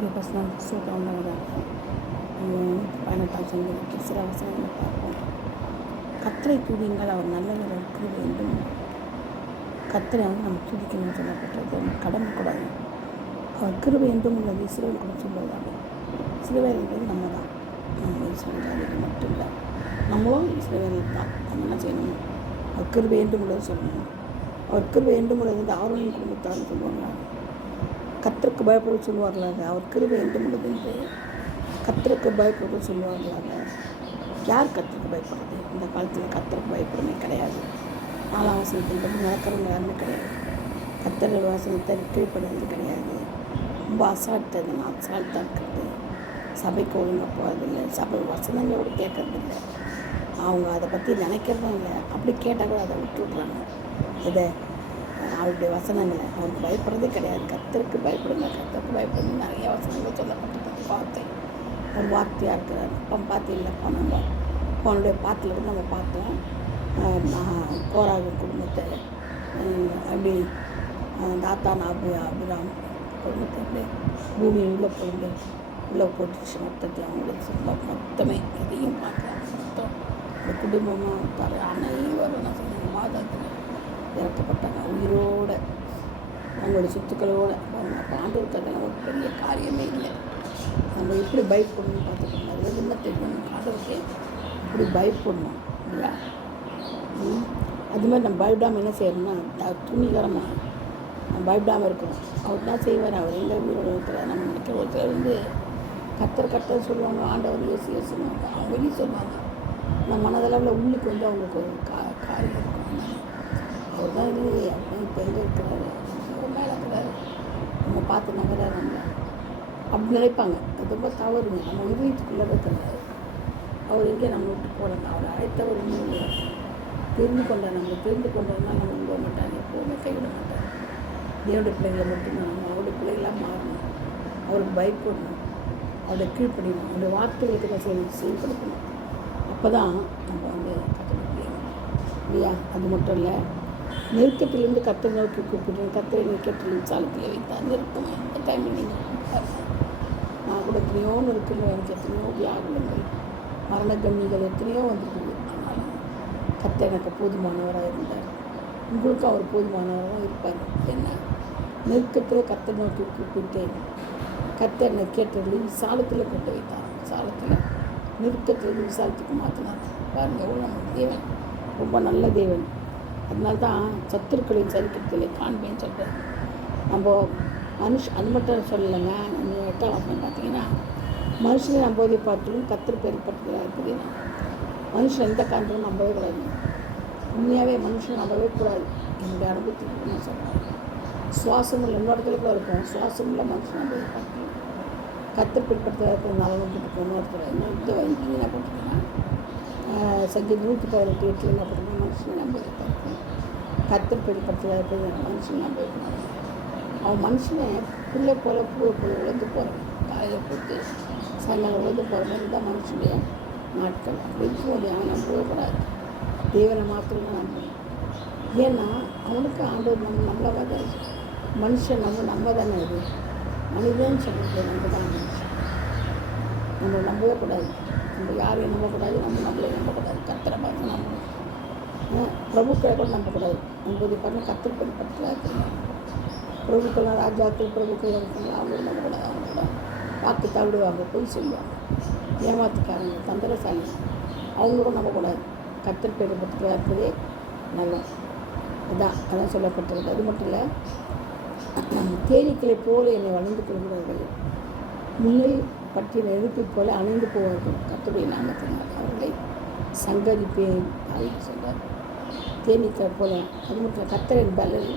கர்த்தருடைய வசனம் சூழ்ந்தவராக 18ஆம் சங்கீதத்தில் சில வசனங்களை பார்ப்போம். கர்த்தரை துதியுங்கள், அவர் நல்லவர், அவர் கிருபை வேண்டும். கர்த்தரை நம்ம துதிக்கணும்னு சொல்லப்பட்டது நம்ம கடமை கூடாது. அவர் கிருபை என்றும் உள்ளது. இஸ்ரவேல் கூட சொல்லுவதாக. இஸ்ரவேல் என்பது நம்ம தான். நம்ம இஸ்ரவேல் மட்டும் இல்லை, நம்மளும் இஸ்ரவேல் தான். நம்ம என்ன செய்யணும்? அவர் கிருபை என்றும் உள்ளது சொல்லணும். அவர் கிருபை என்றும் உள்ளது வந்து ஆரோனின் குடும்பத்தார்னு சொல்லுவாங்க. கர்த்தருக்கு பயப்பட சொல்லுவார்களாக. அவர் கிருபை என்றும் உள்ளது என்று கர்த்தருக்கு பயப்பட சொல்லுவார்களாக. யார் கர்த்தருக்கு பயப்படுறது? இந்த காலத்தில் கர்த்தருக்கு பயப்படவே கிடையாது. 4ஆம் வசனத்தில் நடக்கிறவங்க யாருமே கிடையாது. கர்த்தர் வசனத்தை கீழ்ப்படுறது கிடையாது. ரொம்ப அசால்ட்டாக இருக்கிறது. சபைக்கு ஒழுங்காக போகிறதில்லை. சபை வசனங்களோடு கேட்கறதில்லை. அவங்க அதை பற்றி நினைக்கிறதும் இல்லை. அப்படி கேட்டால் கூட அதை விட்டுவிட்றாங்க. இதை அவருடைய வசனங்களை அவருக்கு பயப்படுறதே கிடையாது. கர்த்தருக்கு பயப்படுங்க, கர்த்தருக்கு பயப்படுங்க. நிறைய வசனங்கள் சொல்லப்பட்டது. வார்த்தை ஒரு வார்த்தையாக இருக்கிறார். அப்போ பார்த்தீங்களா, நம்ம அவனுடைய பாட்டில் நம்ம பார்த்தோம். கோராகு குடும்பத்தை அப்படி தாத்தான் அபிராம் குடும்பத்தை அப்படி பூமி உள்ளே போட்டுச்சு. மொத்தத்தை அவங்களுக்கு சொல்ல மொத்தமே எதையும் பார்க்கலாம். மொத்தம் இந்த குடும்பமாக அனைவரும் நான் சொன்ன மாதத்தில் இறக்கப்பட்டாங்க. உயிரோடு அவங்களுடைய சொத்துக்களோடு அப்போ ஆண்டவருக்காக ஒரு பெரிய காரியமே இல்லை. நம்ம எப்படி பயப்படணும்னு பார்த்துக்கணும். அது என்ன தெரியும்? ஆண்டவருக்கு இப்படி பயப்படணும் இல்லையா? அது மாதிரி நம்ம பயப்படாமல் என்ன செய்யணும்னா துணிகரமாக நம்ம பயப்படாமல் இருக்கணும். அவர் தான் செய்வார். அவர் எங்கே உயிரோடு இருக்கிறார். நம்ம நினைக்கிற ஒருத்தர் வந்து கத்தர் சொல்லுவாங்க, ஆண்டவர் யோசிவாங்க. அவங்க வெளியே சொல்லுவாங்க. நம்ம மனதளவில் உள்ளுக்கு வந்து அவங்களுக்கு ஒரு காரியம் இருக்கும். அவர் தான் இது அப்படின்னு இப்போ எங்கே இருக்கிறாரு, அவர் மேலே இருக்கிறாரு, நம்ம பார்த்து நகராரு, நம்ம அப்படி நினைப்பாங்க. அது ரொம்ப தவறுங்க. நம்ம இதயத்துக்குள்ளே இருக்கிறாரு. அவர் எங்கே நம்ம விட்டு போகிறாங்க. அவர் அழைத்தவர் இன்னும் தெரிந்து கொண்டார். நம்ம தெரிந்து கொண்டதுனால நம்ம விட மாட்டாங்க, எப்போவுமே கைவிட மாட்டாங்க. தேவனுடைய பிள்ளைகளை மட்டும்தான் நம்ம அவருடைய பிள்ளைகளாக மாறணும். அவருக்கு பயப்படணும், அவருடைய கீழ்ப்படியணும், அவருடைய வார்த்தைகளுக்கு தான் செயல்படுத்தணும். அப்போ தான் நம்ம வந்து கற்றுக்க முடியும் இல்லையா? அது மட்டும் இல்லை, நெருக்கத்திலேருந்து கர்த்தரை நோக்கி கூப்பிட்டு கர்த்தரை நெருக்கத்தில் சாலத்தில் வைத்தார். நெருக்கம் எந்த டைமில் நீங்கள் கூப்பிட்டாங்க. நான் கூட எத்தனையோ நெருக்கங்கள், எனக்கு எத்தனையோ வியாகுலங்கள், மரண கண்ணிகள் எத்தனையோ வந்துருக்குது. ஆனாலும் கர்த்தர் எனக்கு போதுமானவராக இருந்தார். உங்களுக்கும் அவர் போதுமானவராக இருப்பார். என்ன நெருக்கத்தில் கர்த்தரை நோக்கி கூப்பிட்டேன். கர்த்தர் என்னை கேட்டது விசாலத்தில் கொண்டு வைத்தார். விசாலத்தில் நெருக்கத்தில் விசாலத்துக்கு மாற்றினார். பாருங்கள், எவ்வளோ நம்ம தேவன் ரொம்ப நல்ல தேவன். அதனால்தான் சத்துருக்களின் சரித்திரத்திலே காண்பேன்னு சொல்கிறேன். நம்ம அது மட்டும் சொல்லலைங்க. 8ஆம் வசனம் பார்த்தீங்கன்னா, மனுஷனை நம்பவதை பார்த்தும் கர்த்தர் பெறப்பட்டதாக இருக்குது. மனுஷன் எந்த காரணமும் நம்பவே கூடாது. உண்மையாகவே மனுஷன் நம்பவே கூடாது. என்னுடைய அனுபவத்துக்கு நான் சொல்கிறேன். சுவாசமில்லை, இன்னொரு இடத்துல கூட இருக்கும். சுவாசமில்லை மனுஷன் நம்பவே பார்த்து கர்த்தர் பெறப்பட்டதாக இருக்கிற நலனும் போட்டுருக்கோம். இன்னொருத்தர் இந்த என்ன போட்டிருக்கேன்னா, சங்கீதம் 118 என்ன போட்டிருக்கோம்? மனுஷனை நம்பவே பார்த்து கர்த்தர் பெறப்பட்டதாக இருக்கிற மனுஷன் நம்பவே கூடாது. அவன் மனுஷனை புல்லை போல பூவை போல உழந்து போகிறான். காலையில் போட்டு சாயங்காலம் உழந்து போகிற மாதிரி தான் மனுஷனுடைய நாட்கள். அப்படி இருக்கும்போது அவன் நம்பவே கூடாது. தேவனை மாத்திரம் நம்பணும். ஏன்னா அவனுக்கு ஆண்டவர் நம்மளை தான் மனுஷன் நம்ம தானே. இது மனிதன் சொல்லிட்டு நம்ம தான் மனுஷன். நம்மளை நம்பவே கூடாது. நம்ம யாரையும் நம்பக்கூடாது. நம்மளை நம்பக்கூடாது. கர்த்தரை பார்த்து நம்பணும். பிரபுக்களை கூட நம்பக்கூடாது. நம்பது பாருங்கள், கர்த்தர் பெறப்பட்டதாக இருக்கணும். பிரபுக்கள்லாம் ராஜாக்கள் பிரபுக்கள் இருக்காங்க. அவங்களும் நம்பக்கூடாது. அவங்க கூட வாக்கு தவிடுவாங்க, பொய் சொல்லுவாங்க, ஏமாத்துக்காரங்க, தந்திரசாலி, அவங்களும் நம்பக்கூடாது. கர்த்தர் பெறப்பட்டதாக இருப்பதே நல்ல அதான் சொல்லப்பட்டிருக்கு. அது மட்டும் இல்லை, தேனீக்களை போல என்னை வளர்ந்து கொள்கிறார்கள். முன்னில் பற்றிய நெருப்பை போல அணைந்து போவார்கள். கர்த்தருடைய நாமத்தினால் அவர்களை சங்கரிப்பேன் அப்படின்னு சொல்கிறார். தேனீக்களை போல. அது மட்டும் கர்த்தரின் பலன்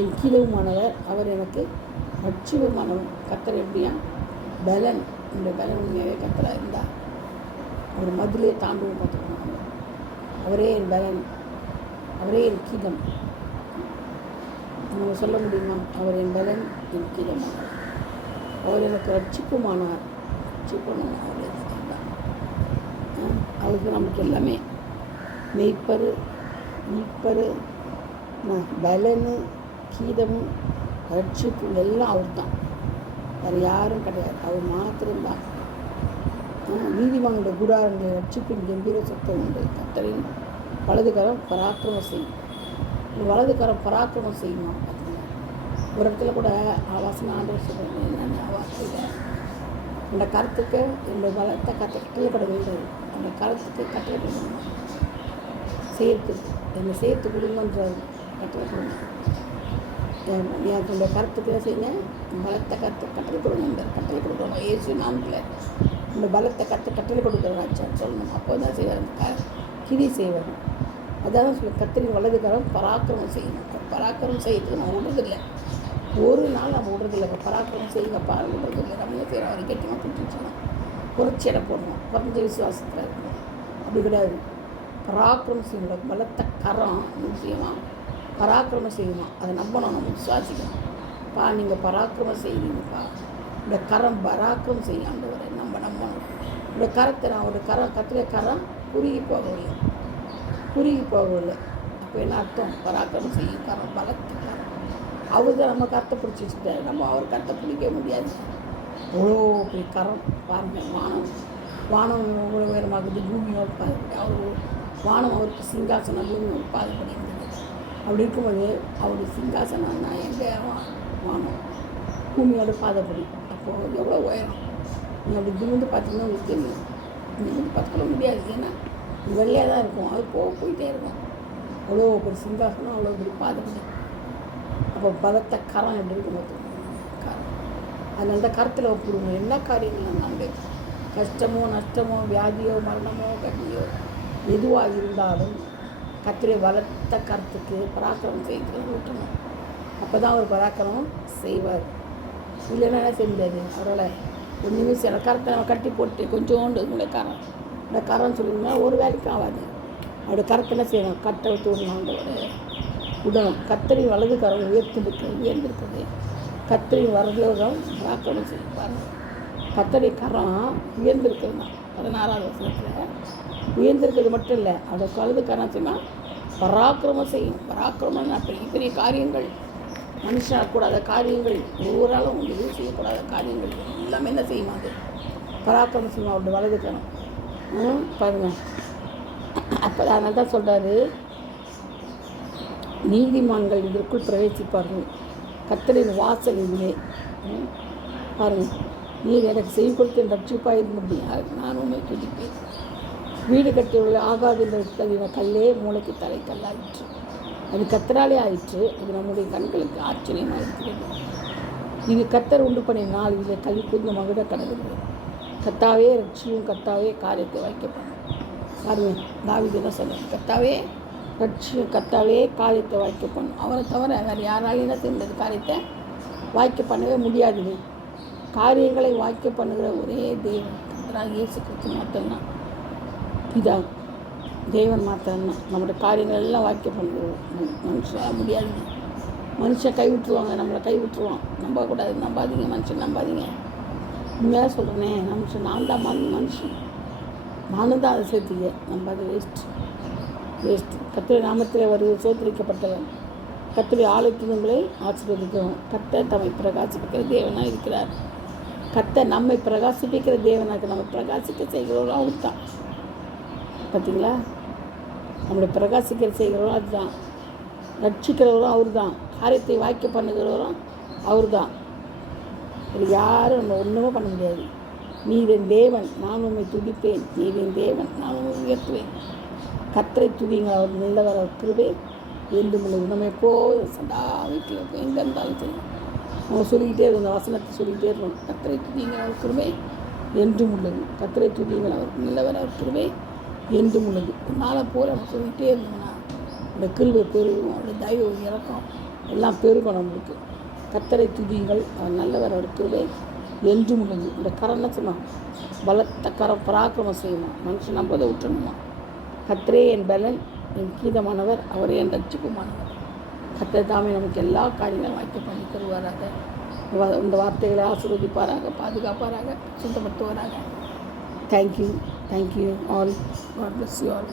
என் கீழவுமானவர், அவர் எனக்கு ரட்சிதமானவர். கர்த்தர் எப்படியா பலன், இந்த பலன் உண்மையாகவே கர்த்தராக இருந்தால் அவர் மதிலே தாண்டுவோம் பார்த்துக்கணும். அவரே என் பலன், அவரே என் கீதம். நம்ம சொல்ல முடியுமா? அவர் என் பலன், என் கீதமானவர். அவர் எனக்கு ரட்சிப்புமானார். ரட்சிப்புமானார் அவரே தான். அவருக்கு நமக்கு எல்லாமே மெய்ப்பரு, மீட்பரு, பலனு, கீதமும் ரட்சிப்பு எல்லாம் அவர் தான். வேறு யாரும் கிடையாது. அவர் மாத்திரம்தான். நீதிமன்ற கூடாரங்களை ரட்சிப்பின் கம்பீர சத்தம் உண்டு. கர்த்தரின் வலதுகரம் பராக்கிரமம் செய்யும். வலதுகரம் பராக்கிரமம் செய்யுமா? பார்த்தீங்களா? ஒரு இடத்துல கூட வசனம் ஆண்டவர் சொல்கிறது என்னென்ன வார்த்தையில், அந்த கருத்துக்கு என்னுடைய பலத்தை கட்டளைப்பட வேண்டும், அந்த கருத்துக்கு கட்டளைப்பட வேண்டும், சேர்த்து என்னை சேர்த்து கொடுங்கன்ற கட்டளை கொடுங்க. என்னுடைய கருத்துக்கு என்ன செய்யுங்க, பலத்தை கட்டளை கொடுங்க, கட்டளை கொடுக்கணும். இயேசு நாமத்தில் இந்த பலத்தை கட்டளை கொடுக்குறாச்சா சொல்லணும். அப்போ தான் செய்வார், கிரி செய்வார். அதான் சொல்லி கர்த்தரின் வலதுகரம் பராக்கிரமம் செய்யணும். பராக்கிரமம் செய்யறதுக்கு நான் விடுறதில்லை, ஒரு நாள் நம்ம விடுறதில்லை. பராக்கிரமம் செய்யுங்கப்பா விடுறதில்லை. நம்ம என்ன செய்கிறோம், அவரை கெட்டியமாக பிடிச்சிச்சோம், குறைச்சி இடம் போடணும், குறைஞ்ச விசுவாசத்தில் இருக்கணும். அப்படி கிடையாது. பராக்கிரமம் செய்யணும். பலத்த கரம் நிச்சயமாக பராக்கிரமம் செய்யுமா, அதை நம்பணும், நம்ம விசுவாசிக்கணும். நீங்கள் பராக்கிரமம் செய்வீங்கப்பா, இந்த கரம் பராக்கிரமம் செய்ய ஆண்டவரை நம்ம நம்பணும். இந்த கரத்தை நான் ஒரு கத்திர கரம் குறுகி போகவில்லை. அப்போ என்ன அர்த்தம், பராக்கிரமம் செய்யும் கரம், பலத்த கரம். அவர் தான் நம்ம கரத்தை பிடிச்சி வச்சுட்டாரு, நம்ம அவர் கரத்தை பிடிக்க முடியாது. அவ்வளோ பெரிய கரம் பாருங்கள். வானம் எவ்வளோ உயரமாகுது, பூமியோடு பாதுகாப்பு. அவர் வானம் அவருக்கு சிங்காசனம், பூமியோடு பாதுகாப்பு இருந்தது. அப்படி இருக்கும்போது அவருடைய சிங்காசனம் நான் எங்கே வானம் பூமியோட பாதப்படி. அப்போது எவ்வளோ உயரம், நீங்கள் அப்படி திமிந்து பார்த்தீங்கன்னா உங்களுக்கு தெரியும். திமிந்து பார்த்துக்க முடியாது, ஏன்னா வெள்ளையாக தான் இருக்கும், அது போயிட்டே இருக்கும். அவ்வளோ பெரிய சிங்காசனம், அவ்வளோ பெரிய பாதப்படி. அப்போ பலத்த கரம் எப்படி இருக்கும் பார்த்துக்கணும், கரம். அதனால தான் கருத்தில் ஒப்பிடுவோம். என்ன காரியங்கள் நாங்கள் கஷ்டமோ நஷ்டமோ வியாதியோ மரணமோ கட்டியோ எதுவாக இருந்தாலும் கர்த்தரை வளர்த்த கருத்துக்கு பராக்கிரமம் செய்கிறது விட்டுணும். அப்போ தான் அவர் பராக்கிரமம் செய்வார். இல்லைன்னா என்ன செஞ்சாது அவரால் ஒரு நிமிஷம் கரத்தை நம்ம கட்டி போட்டு கொஞ்சோண்டு உங்களுடைய கரம், இந்த கரம் சொல்லிங்கன்னா ஒரு வேலைக்கும் ஆகாது. அவருடைய கரத்தை என்ன செய்யணும், கட்டை விட்டு விடணும், விடணும். கர்த்தரின் வலது கரம் உயர்ந்திருக்குது. கர்த்தரின் வலதுகரம் பராக்கிரமம் செய்வார். கர்த்தருடைய கரம் உயர்ந்திருக்குது தான் 16வது வசனத்தில். உயர்ந்திருக்கிறது மட்டும் இல்லை, அவருடைய வலது கரம் சொன்னால் பராக்கிரமம் செய்யும். பராக்கிரமம் பெரிய பெரிய காரியங்கள், மனுஷாக்கூடாத காரியங்கள், ஒவ்வொருவராலும் எதுவும் செய்யக்கூடாத காரியங்கள் எல்லாமே என்ன செய்யும், அது பராக்கிரமம் செய்யும் அவருடைய வலது கரம். பாருங்கள். அப்போ அதனால தான் சொல்கிறாரு, நீதிமான்கள் இதற்குள் பிரவேசிப்பார்கள், கர்த்தரின் வாசல் இதுவே. பாருங்கள், நீர் எனக்கு செய்து கொடுத்து என் ரட்சிப்பாக இருந்தபடியால் நான் உண்மை துதிப்பேன். வீடு கட்டியுள்ள ஆகாதில் தள்ளின கல்லே மூளைக்கு தலை கல்லாயிற்று. அது கர்த்தராலே ஆயிற்று. அது நம்முடைய கண்களுக்கு ஆச்சரியமாக இருக்கிறது. இது கர்த்தர் உண்டு பண்ணிய நாள், இதில் கல்வி கூர்ந்த மகிழ கடவுள். கர்த்தாவே ரட்சியும், கர்த்தாவே காரியத்தை வாய்க்கப்படும். பாருங்கள், தாவீது தான் சொல்லுவேன், கர்த்தாவே ரட்சியும், கர்த்தாவே காரியத்தை வாய்க்கப்படும். அவரை தவிர வேறு யாராலையும் இந்த காரியத்தை வாய்க்க பண்ணவே முடியாது. காரியங்களை வாய்க்க பண்ணுகிற ஒரே தேவன் கர்த்தராகிய இயேசு கிறிஸ்து மட்டும்தான். இதா தேவன் மாத்திரம்தான் நம்மளோட காரியங்கள் எல்லாம் வாய்க்க பண்ணுறது. மனுஷன் முடியாதுங்க. மனுஷன் கைவிட்டுருவாங்க, நம்மளை கைவிட்டுருவான். நம்பக்கூடாது, நம்பாதீங்க, மனுஷன் நம்பாதீங்க. உண்மையாக சொல்கிறேனே, நான் தான் மனுஷன், நானும் தான் அதை சேர்த்துக்க. நம்பாது வேஸ்ட்டு. கர்த்தருடைய நாமத்தில் வருவது சோதரிக்கப்பட்டவன். கர்த்தருடைய ஆலோசனைகளை ஆசீர்வதிக்கவும். கர்த்தர் தம்மை பிரகாசிப்பிக்கிற தேவனாக இருக்கிறார். கர்த்தர் நம்மை பிரகாசிப்பிக்கிற தேவனாக, நம்ம பிரகாசிக்க செய்கிறவரும் அவர் தான். பார்த்தீங்களா, நம்மளை பிரகாசிக்கிற செய்கிறவரும் அதுதான். ரட்சிக்கிறவரும் அவர் தான். காரியத்தை வாய்க்க பண்ணுகிறவரும் அவர் தான். இது யாரும் நம்ம ஒன்றுமே பண்ண முடியாது. நீரின் தேவன் நான் உண்மை துதிப்பேன், நீரின் தேவன் நான் உண்மை உயர்த்துவேன். கர்த்தரை துதிங்கள், அவர் நல்லவர், அவர் கிருபை என்றும் உள்ளது. நம்ம எப்போ சதா வீட்டில் எங்கே இருந்தாலும் சரி நம்ம சொல்லிக்கிட்டே இருக்கணும், வசனத்தை சொல்லிக்கிட்டே இருக்கணும். கர்த்தரை துதிங்கள், அவர் கிருபை என்றும் உள்ளது. கர்த்தரை துதிங்கள், அவர் நல்லவர், அவர் கிருபை என்றும் உள்ளது. நாளை போல் நம்ம சொல்லிக்கிட்டே இருந்தோம்னா அந்த கிருபை பெருகும், அவருடைய தயவு இறக்கம் எல்லாம் பெருகும் நம்மளுக்கு. கர்த்தரை துதிங்கள், அவர் நல்லவர், அவர் கிருபை என்றும் உள்ளது. இந்த கரம்னா சொன்னோம், பலத்த கரம் பராக்கிரமம் செய்யணும். மனுஷன் நம்பதை விட்டுணுமா. கர்த்தரே என் பலன், என் கீதமானவர், அவரே என் ரட்சிப்புமானவர். கர்த்தர் தாமே நமக்கு எல்லா காரியங்களும் வாய்க்க பண்ணி தருவாராக. இந்த வார்த்தைகளை ஆசீர்வதிப்பாராக, பாதுகாப்பாராக, சுத்தப்படுத்துவாராக. Thank you all. God bless you all.